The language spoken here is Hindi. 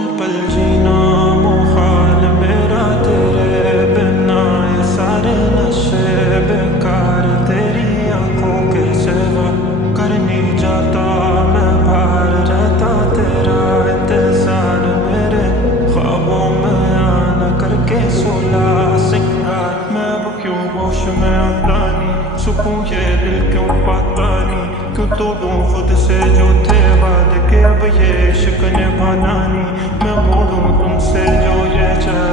पल पल जीना मुहाल मेरा तेरे बिना, ये सारे नशे बेकार तेरी आंखों के सिवा। करनी जाता मैं बाहर रहता तेरा इंतजार, मेरे ख्वाबों में आना करके सोला सिंगार। मैं अब क्यों होश में आता नहीं, सुकून ये दिल क्यों पाता नहीं, क्यों तोड़ूं खुद से जो थे वादे के अब ये इश्क निभाना नहीं। मैं मोड़ूं तुमसे जो ये चाह